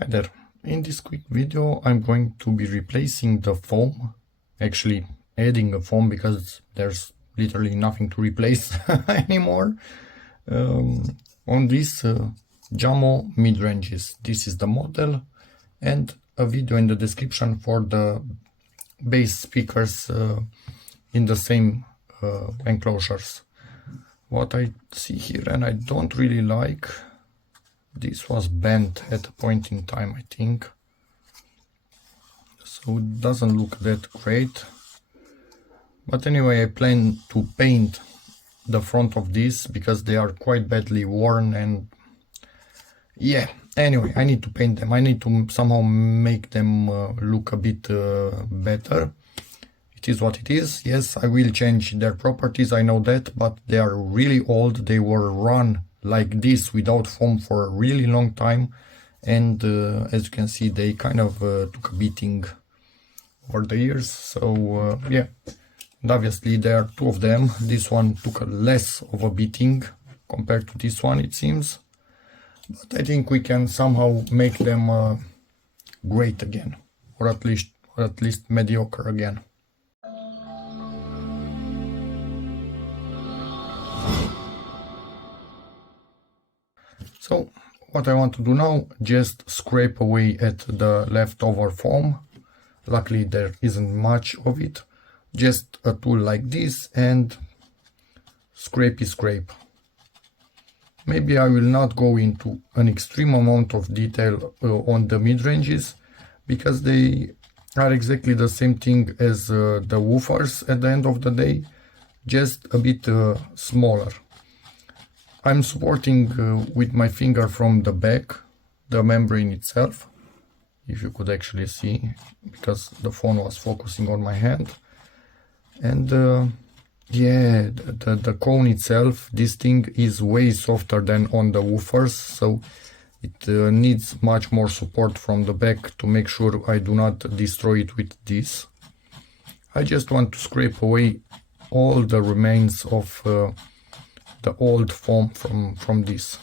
Hi there. In this quick video I'm going to be replacing the foam, actually adding a foam because there's literally nothing to replace anymore, on these JAMO mid-ranges. This is the model, and a video in the description for the bass speakers in the same enclosures. What I see here, and I don't really like, this was bent at a point in time, I think, so it doesn't look that great. But anyway, I plan to paint the front of this because they are quite badly worn, and yeah, anyway, I need to paint them. I need to somehow make them look a bit better. It is what it is. Yes, I will change their properties, I know that, but they are really old. They were run like this without foam for a really long time, and as you can see, they kind of took a beating over the years. So yeah, and obviously there are two of them. This one took a less of a beating compared to this one, it seems, but I think we can somehow make them great again, or at least mediocre again. So what I want to do now, just scrape away at the leftover foam. Luckily there isn't much of it. Just a tool like this and scrape. Maybe I will not go into an extreme amount of detail on the mid-ranges, because they are exactly the same thing as the woofers at the end of the day, just a bit smaller. I'm supporting with my finger from the back the membrane itself, if you could actually see, because the phone was focusing on my hand. And yeah, the cone itself, this thing is way softer than on the woofers, so it needs much more support from the back to make sure I do not destroy it with this. I just want to scrape away all the remains of the old foam from this.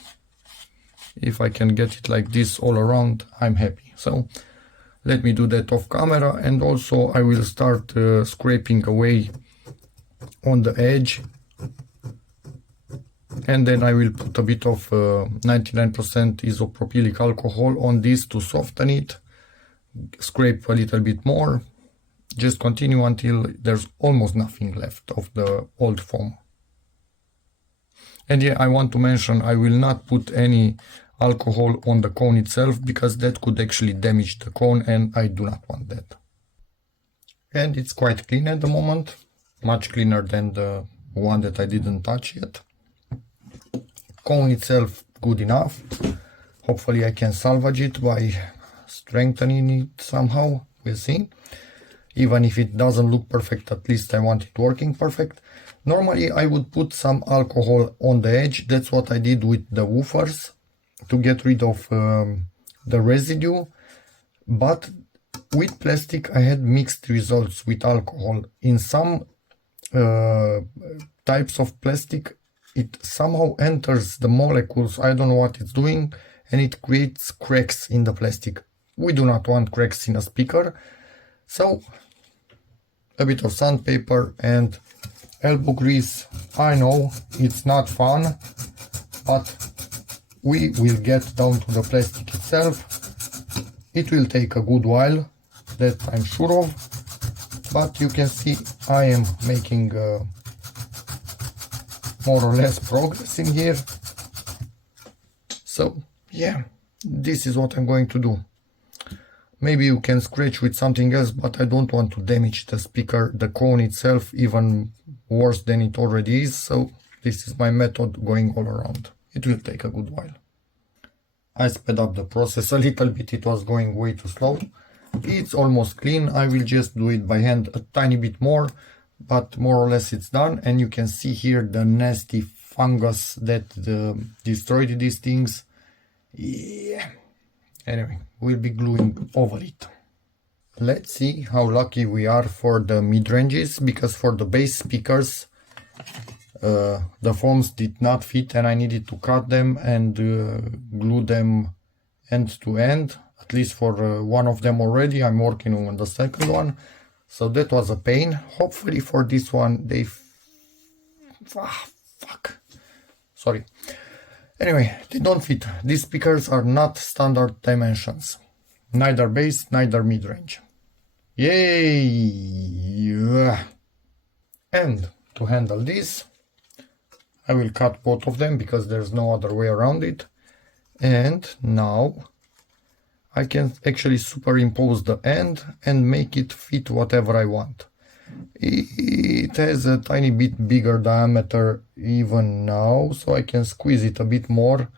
If I can get it like this all around, I'm happy. So let me do that off camera, and also I will start scraping away on the edge, and then I will put a bit of 99% isopropylic alcohol on this to soften it, scrape a little bit more, just continue until there's almost nothing left of the old foam. And yeah, I want to mention, I will not put any alcohol on the cone itself, because that could actually damage the cone, and I do not want that. And it's quite clean at the moment, much cleaner than the one that I didn't touch yet. Cone itself good enough. Hopefully I can salvage it by strengthening it somehow, we'll see. Even if it doesn't look perfect, at least I want it working perfect. Normally I would put some alcohol on the edge. That's what I did with the woofers, to get rid of the residue. But with plastic I had mixed results with alcohol. In some types of plastic, it somehow enters the molecules, I don't know what it's doing, and it creates cracks in the plastic. We do not want cracks in a speaker, so a bit of sandpaper and elbow grease. I know it's not fun, but we will get down to the plastic itself. It will take a good while, that I'm sure of, but you can see I am making more or less progress in here. So yeah, this is what I'm going to do. Maybe you can scratch with something else, but I don't want to damage the speaker, the cone itself, even worse than it already is. So this is my method going all around. It will take a good while. I sped up the process a little bit, it was going way too slow. It's almost clean. I will just do it by hand a tiny bit more, but more or less it's done. And you can see here the nasty fungus that destroyed these things. Yeah. Anyway, we'll be gluing over it. Let's see how lucky we are for the mid-ranges, because for the bass speakers the foams did not fit and I needed to cut them and glue them end to end, at least for one of them already. I'm working on the second one, so that was a pain. Hopefully for this one they fuck, sorry. Anyway, they don't fit. These speakers are not standard dimensions, neither bass, neither mid-range. Yay! And to handle this, I will cut both of them because there's no other way around it. And now I can actually superimpose the end and make it fit whatever I want. It has a tiny bit bigger diameter even now, so I can squeeze it a bit more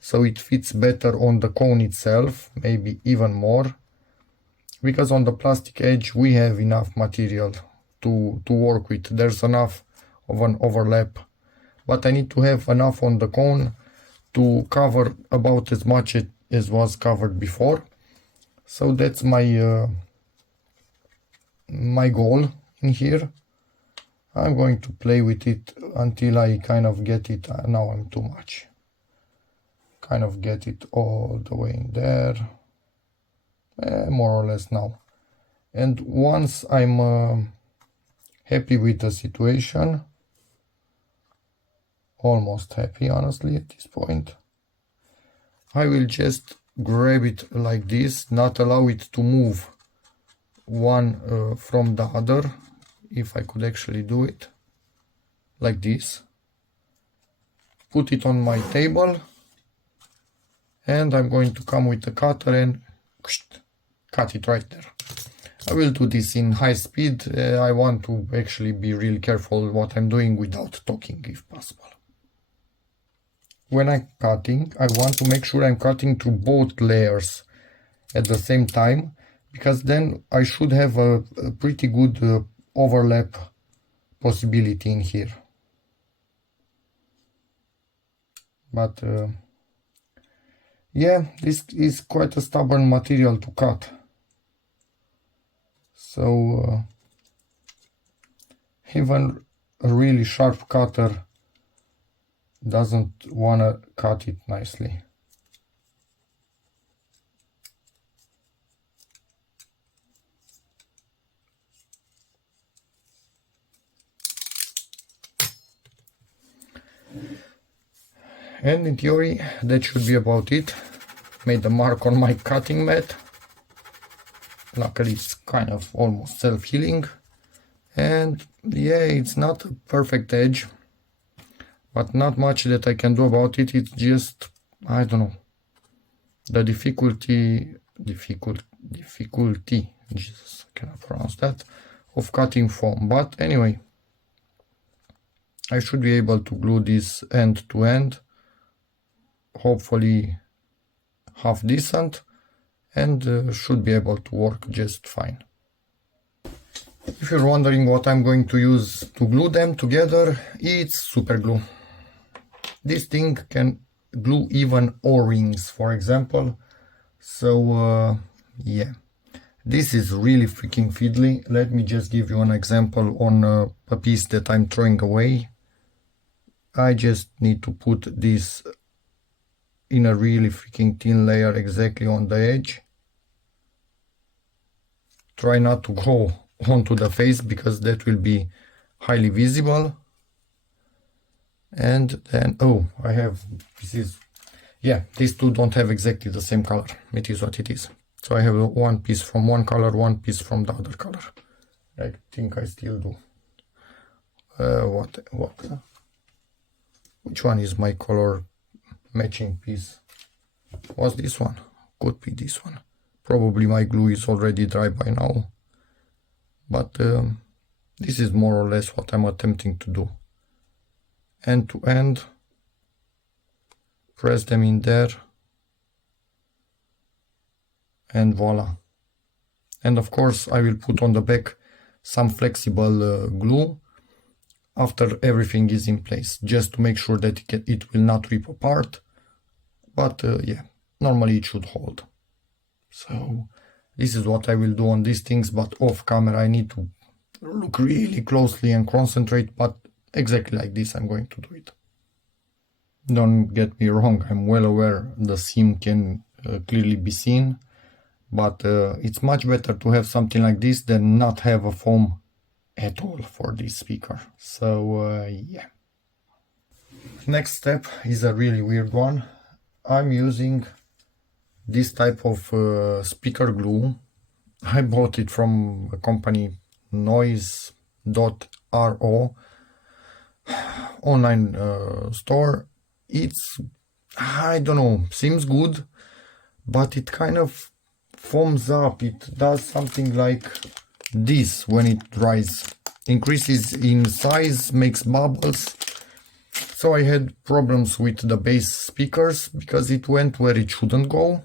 so it fits better on the cone itself, maybe even more, because on the plastic edge we have enough material to work with. There's enough of an overlap, but I need to have enough on the cone to cover about as much as was covered before. So that's my my goal in here. I'm going to play with it until I kind of get it. Now I'm too much. Kind of get it all the way in there, more or less now. And once I'm happy with the situation, almost happy honestly at this point, I will just grab it like this, not allow it to move one from the other, if I could actually do it like this, put it on my table, and I'm going to come with the cutter and cut it right there. I will do this in high speed. I want to actually be real careful what I'm doing without talking if possible. When I'm cutting, I want to make sure I'm cutting through both layers at the same time, because then I should have a pretty good overlap possibility in here. But yeah, this is quite a stubborn material to cut. So even a really sharp cutter doesn't want to cut it nicely. And in theory, that should be about it. Made a mark on my cutting mat. Luckily, it's kind of almost self-healing. And yeah, it's not a perfect edge, but not much that I can do about it. It's just, I don't know, the difficulty, Jesus, I cannot pronounce that, of cutting foam. But anyway, I should be able to glue this end to end, hopefully half decent, and should be able to work just fine. If you're wondering what I'm going to use to glue them together, it's super glue. This thing can glue even O-rings, for example. So yeah, this is really freaking fiddly. Let me just give you an example on a piece that I'm throwing away. I just need to put this in a really freaking thin layer exactly on the edge. Try not to go onto the face because that will be highly visible. And then, oh, I have pieces. Yeah, these two don't have exactly the same color. It is what it is. So I have one piece from one color, one piece from the other color. I think I still do. Which one is my color matching piece? Was this one? Could be this one. Probably my glue is already dry by now. But this is more or less what I'm attempting to do. End to end. Press them in there. And voila. And of course I will put on the back some flexible glue after everything is in place, just to make sure that it will not rip apart. But yeah, normally it should hold. So this is what I will do on these things, but off camera I need to look really closely and concentrate, but exactly like this I'm going to do it. Don't get me wrong, I'm well aware the seam can clearly be seen, but it's much better to have something like this than not have a foam at all for this speaker. So yeah. Next step is a really weird one. I'm using this type of speaker glue. I bought it from a company noise.ro online store. It's, I don't know, seems good, but it kind of foams up. It does something like this when it dries. Increases in size, makes bubbles. So I had problems with the bass speakers because it went where it shouldn't go.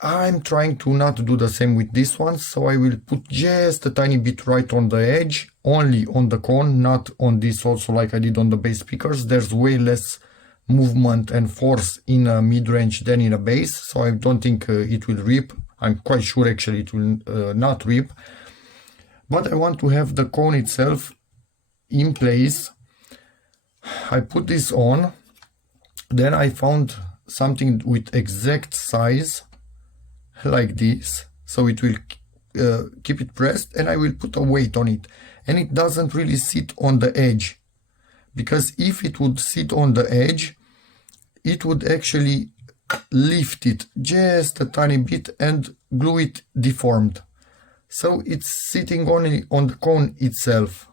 I'm trying to not do the same with this one, so I will put just a tiny bit right on the edge, only on the cone, not on this also like I did on the bass speakers. There's way less movement and force in a mid-range than in a bass, so I don't think it will rip. I'm quite sure actually it will not rip. But I want to have the cone itself in place. I put this on, then I found something with exact size like this, so it will keep it pressed, and I will put a weight on it, and it doesn't really sit on the edge, because if it would sit on the edge it would actually lift it just a tiny bit and glue it deformed. So it's sitting only on the cone itself,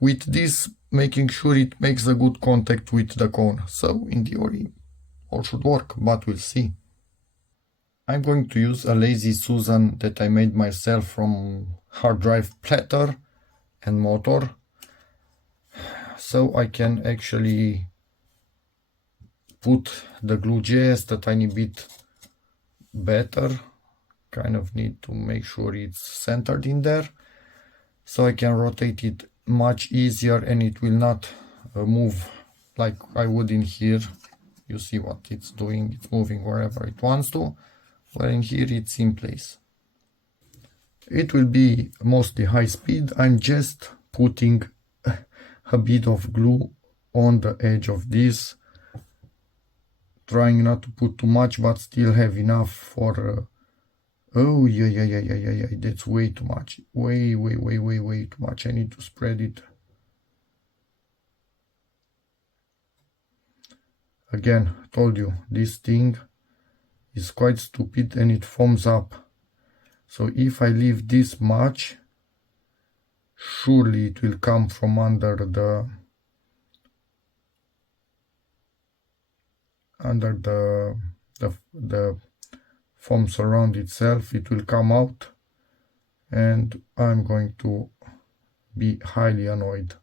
with this making sure it makes a good contact with the cone. So in theory all should work, but we'll see. I'm going to use a Lazy Susan that I made myself from hard drive platter and motor, so I can actually put the glue just a tiny bit better. Kind of need to make sure it's centered in there, so I can rotate it much easier and it will not move like I would in here. You see what it's doing, it's moving wherever it wants to, where in here it's in place. It will be mostly high speed. I'm just putting a bit of glue on the edge of this, trying not to put too much but still have enough for oh yeah, that's way too much, way too much. I need to spread it again. Told you this thing is quite stupid and it foams up. So if I leave this much, surely it will come from under the foams around itself. It will come out and I'm going to be highly annoyed.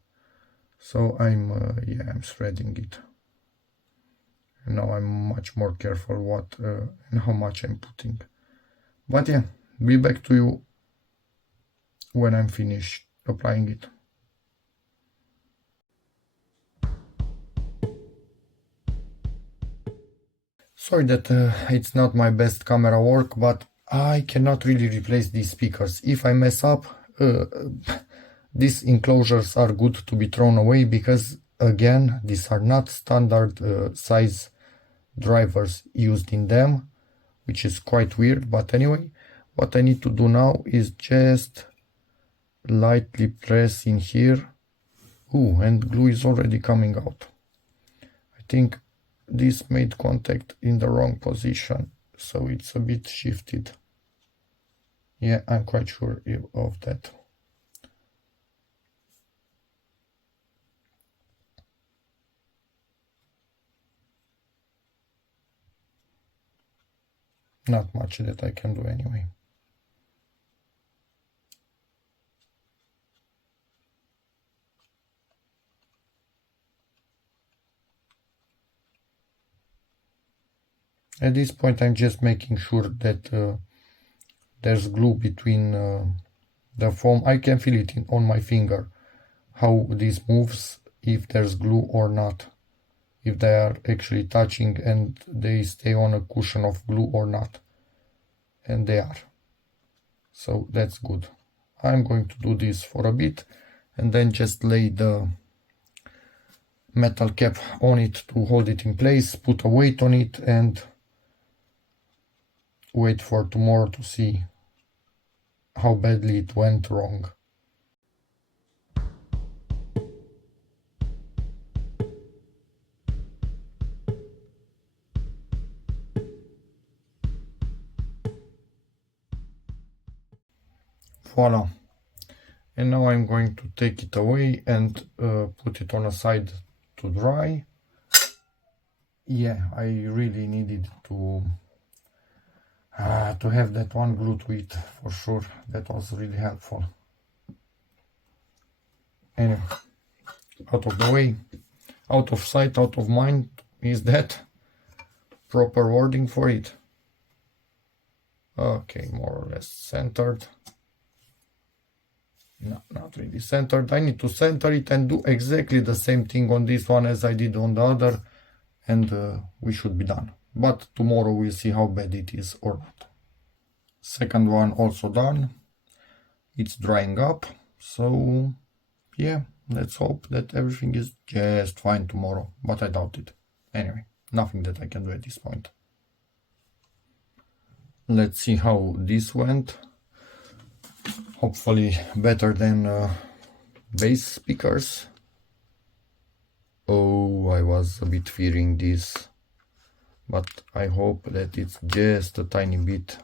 So I'm spreading it. And now I'm much more careful what and how much I'm putting. But yeah, be back to you when I'm finished applying it. Sorry that it's not my best camera work, but I cannot really replace these speakers. If I mess up, these enclosures are good to be thrown away, because again, these are not standard size drivers used in them, which is quite weird. But anyway, what I need to do now is just lightly press in here. Ooh, and glue is already coming out. I think this made contact in the wrong position, so it's a bit shifted. Yeah, I'm quite sure of that. Not much that I can do anyway. At this point I'm just making sure that there's glue between the foam. I can feel it on my finger, how this moves, if there's glue or not, if they are actually touching and they stay on a cushion of glue or not. And they are. So that's good. I'm going to do this for a bit and then just lay the metal cap on it to hold it in place, put a weight on it, and wait for tomorrow to see how badly it went wrong. Voila. And now I'm going to take it away and put it on a side to dry. Yeah, I really needed to have that one glue to it for sure. That was really helpful. Anyway, out of the way, out of sight, out of mind. Is that proper wording for it? Okay, more or less centered. No, not really centered. I need to center it and do exactly the same thing on this one as I did on the other, and we should be done. But tomorrow we'll see how bad it is or not. Second one also done. It's drying up, so yeah, let's hope that everything is just fine tomorrow, but I doubt it. Anyway, nothing that I can do at this point. Let's see how this went. Hopefully better than bass speakers. Oh, I was a bit fearing this, but I hope that it's just a tiny bit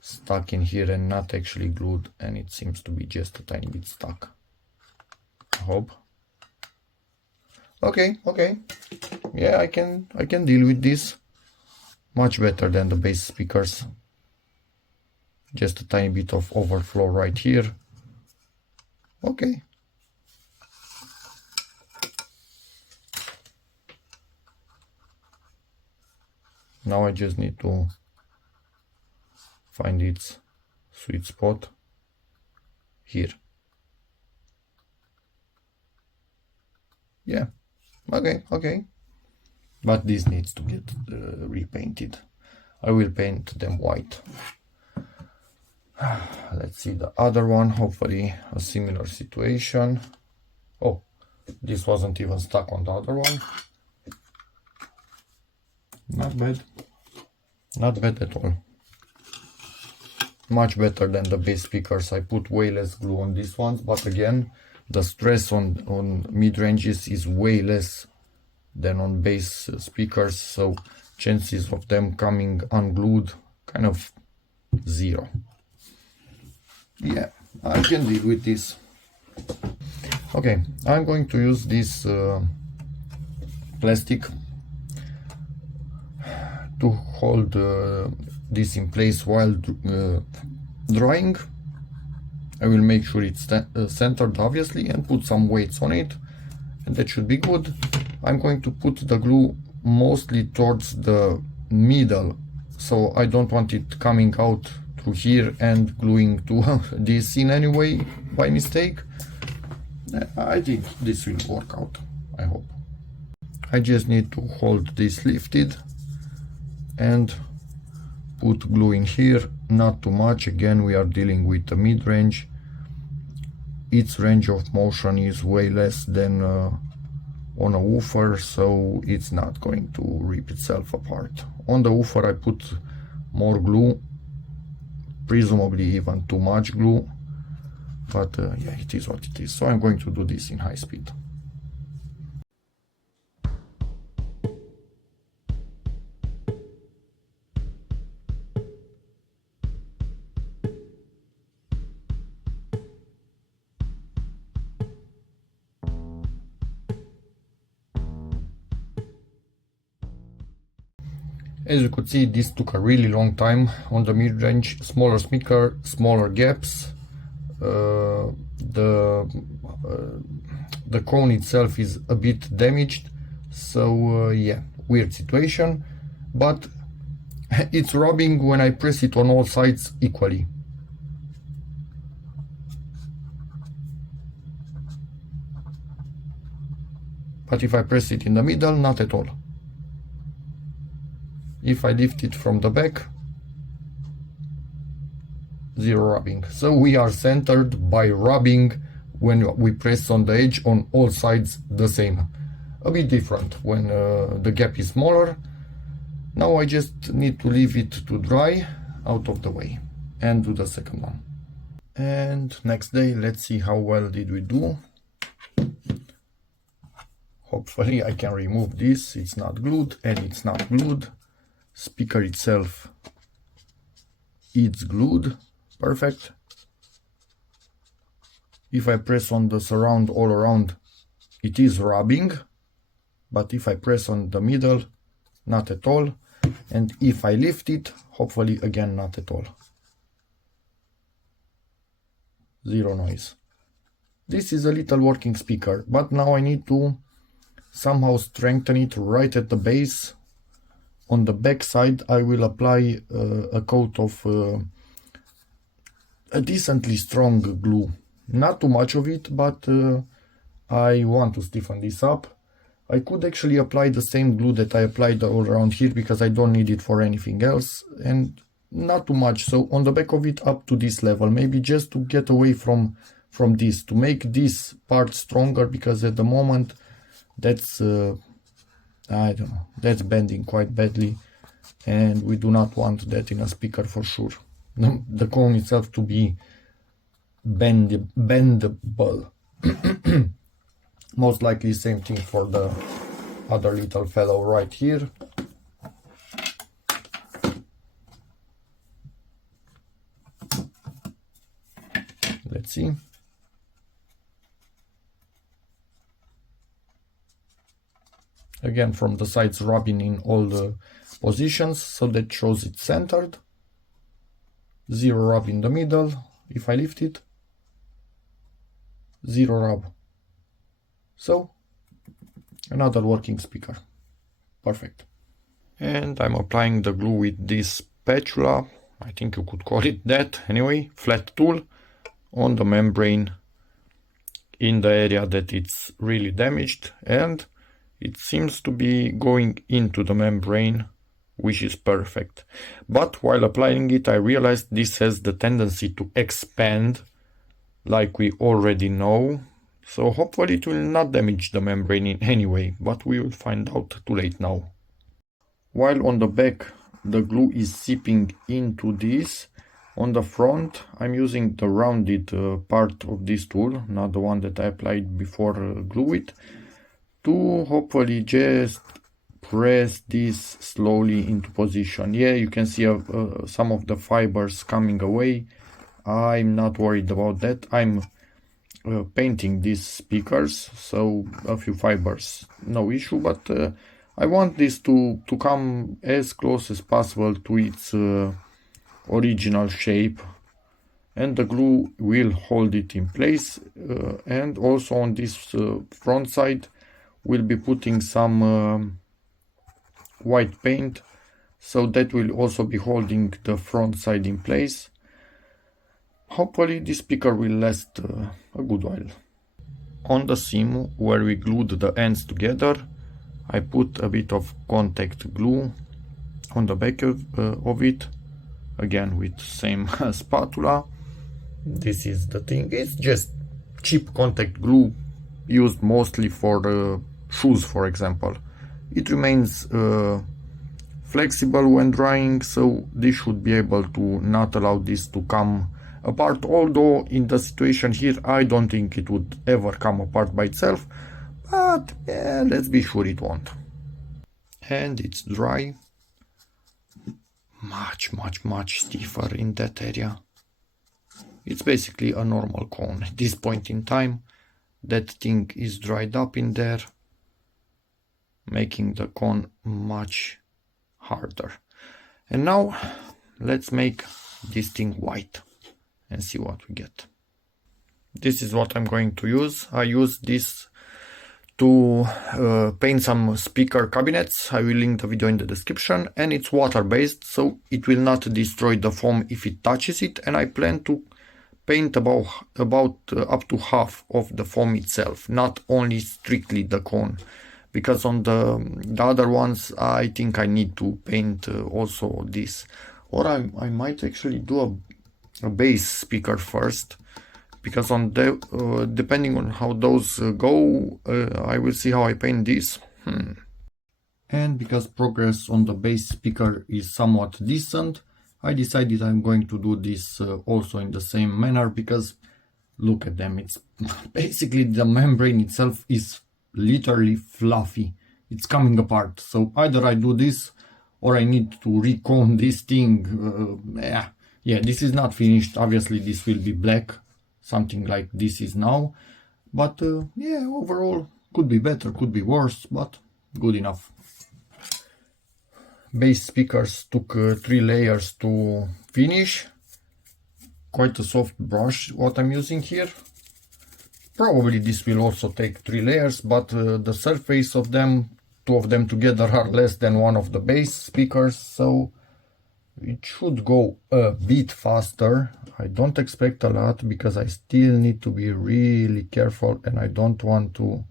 stuck in here and not actually glued, and it seems to be just a tiny bit stuck. I hope. Okay, yeah, I can deal with this. Much better than the bass speakers. Just a tiny bit of overflow right here. Okay. Now I just need to find its sweet spot here. Yeah, okay. But this needs to get repainted. I will paint them white. Let's see the other one. Hopefully a similar situation. Oh, this wasn't even stuck on the other one. Not bad. Not bad at all. Much better than the bass speakers. I put way less glue on these ones, but again, the stress on mid-ranges is way less than on bass speakers, so chances of them coming unglued kind of zero. Yeah, I can deal with this. Okay, I'm going to use this plastic to hold this in place while drying. I will make sure it's centered, obviously, and put some weights on it, and that should be good. I'm going to put the glue mostly towards the middle, so I don't want it coming out through here and gluing to this in any way by mistake. I think this will work out, I hope. I just need to hold this lifted and put glue in here, not too much. Again, we are dealing with the mid-range. Its range of motion is way less than on a woofer, so it's not going to rip itself apart. On the woofer I put more glue, presumably even too much glue, but yeah, it is what it is. So I'm going to do this in high speed. As you could see, this took a really long time on the mid-range. Smaller speaker, smaller gaps. The cone itself is a bit damaged, so yeah, weird situation, but it's rubbing when I press it on all sides equally. But if I press it in the middle, not at all. If I lift it from the back, zero rubbing. So we are centered by rubbing when we press on the edge on all sides the same. A bit different when the gap is smaller. Now I just need to leave it to dry. out of the way and do the second one. And next day, let's see how well did we do. Hopefully I can remove this, it's not glued, and it's not glued. Speaker itself, it's glued, perfect. If I press on the surround all around, it is rubbing, but if I press on the middle, not at all. And if I lift it, hopefully again not at all. Zero noise. This is a little working speaker, but now I need to somehow strengthen it right at the base. On the back side I will apply a coat of a decently strong glue. Not too much of it, but I want to stiffen this up. I could actually apply the same glue that I applied all around here because I don't need it for anything else, and not too much. So on the back of it up to this level, maybe just to get away from this, to make this part stronger, because at the moment that's I don't know, that's bending quite badly and we do not want that in a speaker for sure. The cone itself to be bendable. Most likely same thing for the other little fellow right here. Let's see. Again, from the sides, rubbing in all the positions so that shows it's centered. Zero rub in the middle. If I lift it, zero rub. So, another working speaker. Perfect. And I'm applying the glue with this spatula, I think you could call it that, anyway, flat tool, on the membrane in the area that it's really damaged, and it seems to be going into the membrane, which is perfect. But while applying it, I realized this has the tendency to expand, like we already know. So hopefully it will not damage the membrane in any way, but we will find out too late now. While on the back the glue is seeping into this, on the front I'm using the rounded part of this tool, not the one that I applied before glue it, to hopefully just press this slowly into position. Yeah, you can see some of the fibers coming away. I'm not worried about that. I'm painting these speakers, so a few fibers, no issue, but I want this to come as close as possible to its original shape, and the glue will hold it in place. And also on this front side we'll be putting some white paint, so that will also be holding the front side in place. Hopefully this speaker will last a good while. On the seam where we glued the ends together, I put a bit of contact glue on the back of it, again with same spatula. This is the thing, it's just cheap contact glue used mostly for shoes, for example. It remains flexible when drying, so this should be able to not allow this to come apart, although in the situation here I don't think it would ever come apart by itself, but yeah, let's be sure it won't. And it's dry. Much stiffer in that area. It's basically a normal cone at this point in time. That thing is dried up in there, making the cone much harder. And now let's make this thing white and see what we get. This is what I'm going to use. I use this to paint some speaker cabinets. I will link the video in the description, and it's water based, so it will not destroy the foam if it touches it, and I plan to paint about up to half of the foam itself, not only strictly the cone, because on the other ones I think I need to paint also this, or I might actually do a base speaker first, because on the depending on how those go, I will see how I paint this. And because progress on the base speaker is somewhat decent, I decided I'm going to do this also in the same manner, because look at them, it's basically the membrane itself is literally fluffy, it's coming apart. So either I do this or I need to recone this thing. Yeah, this is not finished. Obviously this will be black, something like this is now, but yeah, overall could be better, could be worse, but good enough. Bass speakers took 3 layers to finish. Quite a soft brush what I'm using here. Probably this will also take 3 layers, but the surface of them, 2 of them together, are less than one of the bass speakers, so it should go a bit faster. I don't expect a lot, because I still need to be really careful, and I don't want to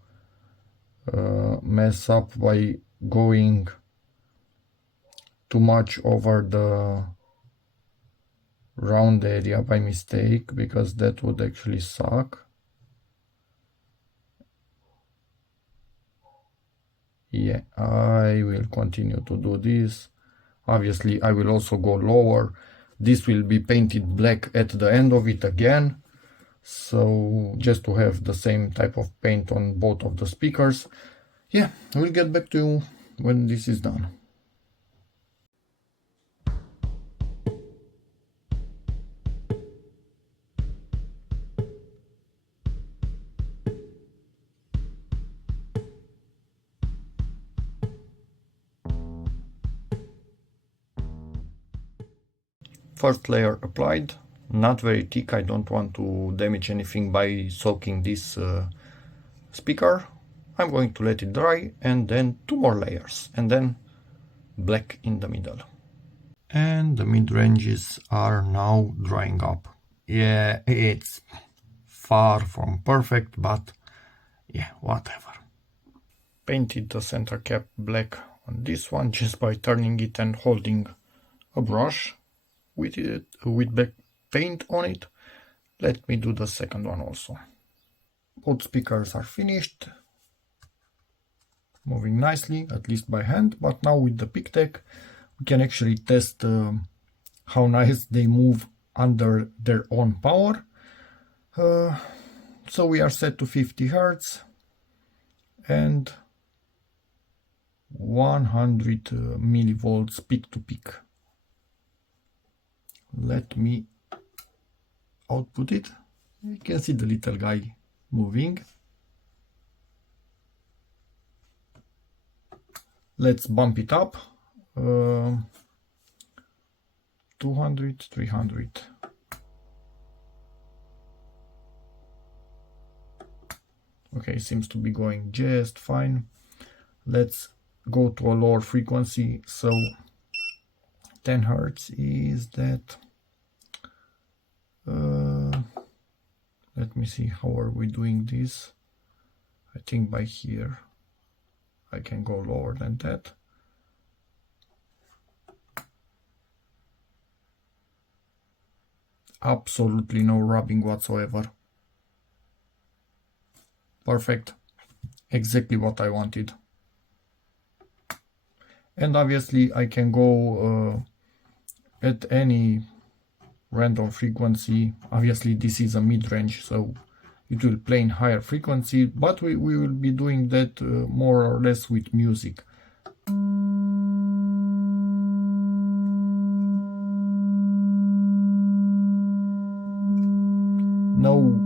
mess up by going too much over the round area by mistake, because that would actually suck. Yeah, I will continue to do this. Obviously I will also go lower. This will be painted black at the end of it again, so just to have the same type of paint on both of the speakers. Yeah, I will get back to you when this is done. First layer applied, not very thick, I don't want to damage anything by soaking this speaker. I'm going to let it dry, and then 2 more layers, and then black in the middle. And the mid-ranges are now drying up. Yeah, it's far from perfect, but yeah, whatever. Painted the center cap black on this one just by turning it and holding a brush with black paint on it. Let me do the second one also. Both speakers are finished, moving nicely, at least by hand, but now with the PicTech we can actually test how nice they move under their own power. So we are set to 50 Hz and 100 millivolts peak to peak. Let me output it. You can see the little guy moving. Let's bump it up. 200, 300. Okay, seems to be going just fine. Let's go to a lower frequency. So 10 Hz is that. Let me see, how are we doing this? I think by here I can go lower than that. Absolutely no rubbing whatsoever. Perfect. Exactly what I wanted. And obviously I can go at any random frequency. Obviously this is a mid-range, so it will play in higher frequency, but we will be doing that more or less with music. No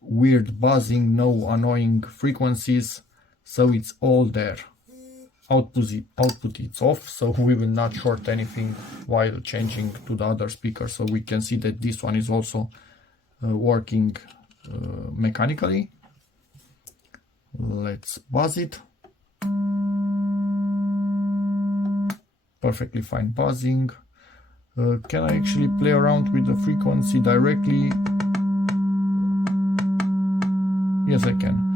weird buzzing, no annoying frequencies, so it's all there. Output it's off, so we will not short anything while changing to the other speaker. So we can see that this one is also working mechanically. Let's buzz it. Perfectly fine buzzing. Can I actually play around with the frequency directly? Yes, I can.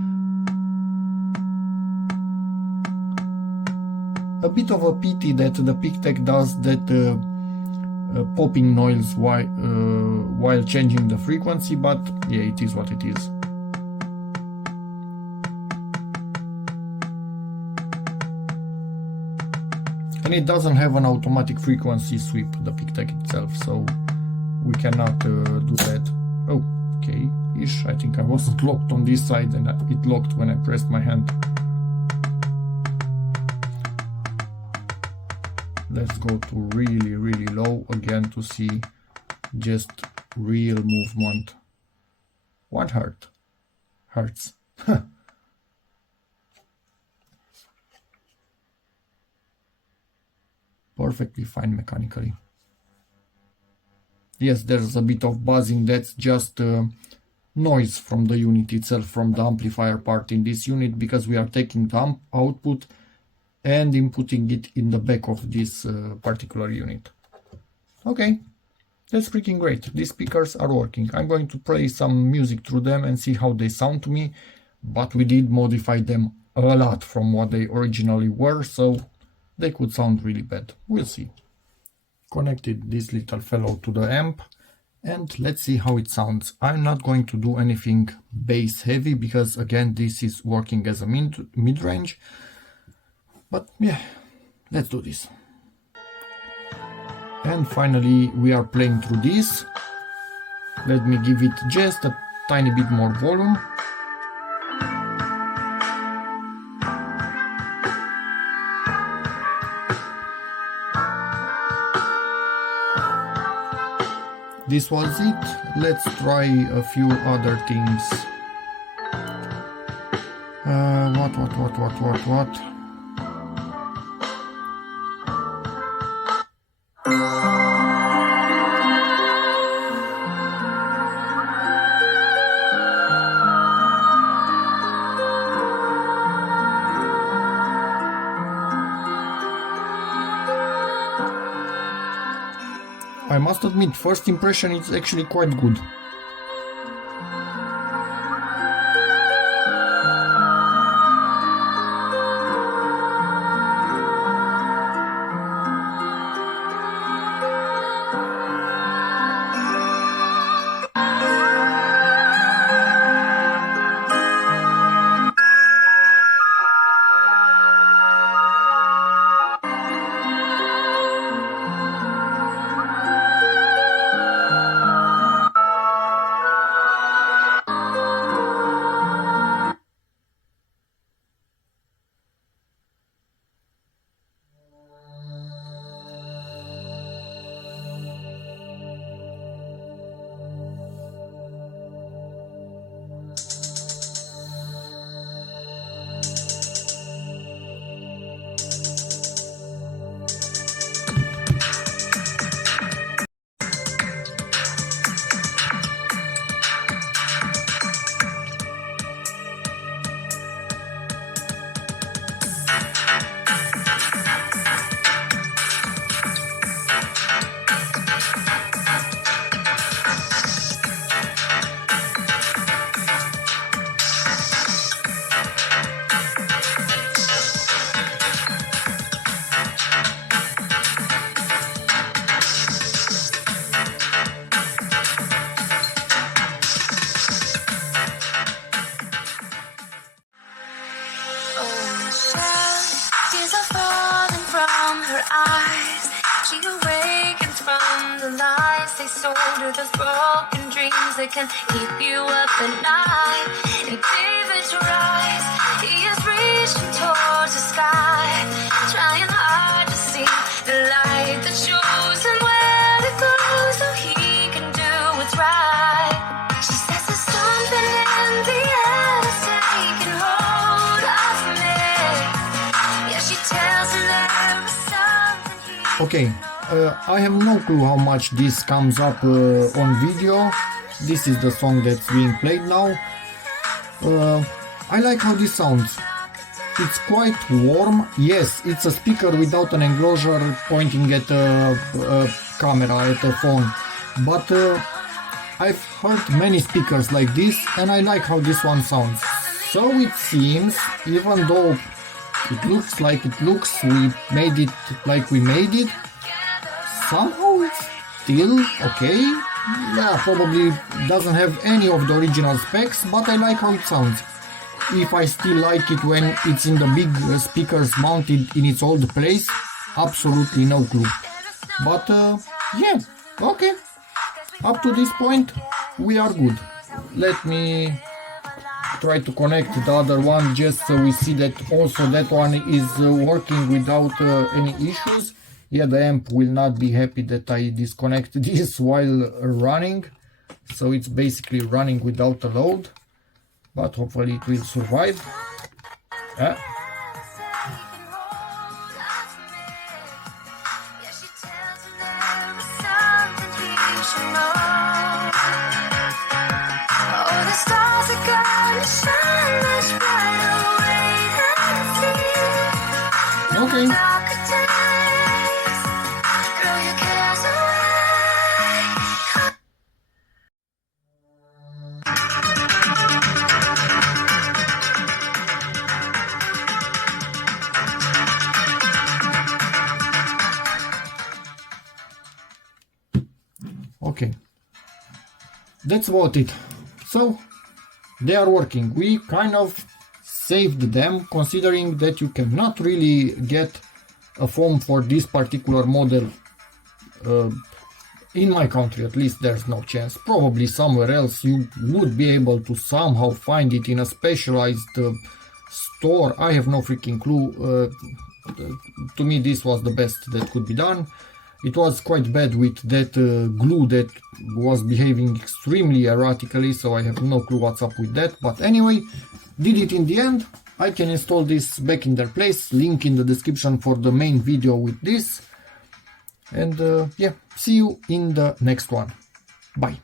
A bit of a pity that the PicTech does that popping noise while changing the frequency, but yeah, it is what it is. And it doesn't have an automatic frequency sweep, the pick tag itself, so we cannot do that. Oh, okay, ish. I think I wasn't locked on this side and it locked when I pressed my hand. Let's go to really, really low again to see just real movement. What hurt? Hurts. Perfectly fine mechanically. Yes, there's a bit of buzzing. That's just noise from the unit itself, from the amplifier part in this unit, because we are taking the output and inputting it in the back of this particular unit. Okay, that's freaking great. These speakers are working. I'm going to play some music through them and see how they sound to me, but we did modify them a lot from what they originally were, so they could sound really bad. We'll see. Connected this little fellow to the amp and let's see how it sounds. I'm not going to do anything bass heavy because again this is working as a mid-range, but yeah, let's do this. And finally we are playing through this. Let me give it just a tiny bit more volume. This was it. Let's try a few other things. What? I must admit, first impression is actually quite good. She awakens from the lies they sold her, those broken dreams that can keep you up at night. And David's rise, he is reaching towards the sky, trying hard to see the light that shows him where to go so he can do what's right. She says there's something in the air that's taking hold of me. Yeah, she tells him there is something he Okay, I have no clue how much this comes up on video. This is the song that's being played now. I like how this sounds. It's quite warm. Yes, it's a speaker without an enclosure pointing at a camera, at a phone. But I've heard many speakers like this and I like how this one sounds. So it seems, even though it looks like it looks, we made it like we made it, somehow it's still okay. Yeah, probably doesn't have any of the original specs, but I like how it sounds. If I still like it when it's in the big speakers mounted in its old place, absolutely no clue. But yeah, okay, up to this point we are good. Let me try to connect the other one just so we see that also that one is working without any issues. Yeah, the amp will not be happy that I disconnect this while running, so it's basically running without a load, but hopefully it will survive. Okay. Okay, that's about it. So they are working. We kind of saved them, considering that you cannot really get a foam for this particular model. In my country, at least, there's no chance. Probably somewhere else you would be able to somehow find it in a specialized store. I have no freaking clue. To me, this was the best that could be done. It was quite bad with that glue that was behaving extremely erratically, so I have no clue what's up with that. But anyway, did it in the end. I can install this back in their place. Link in the description for the main video with this. And yeah, see you in the next one. Bye.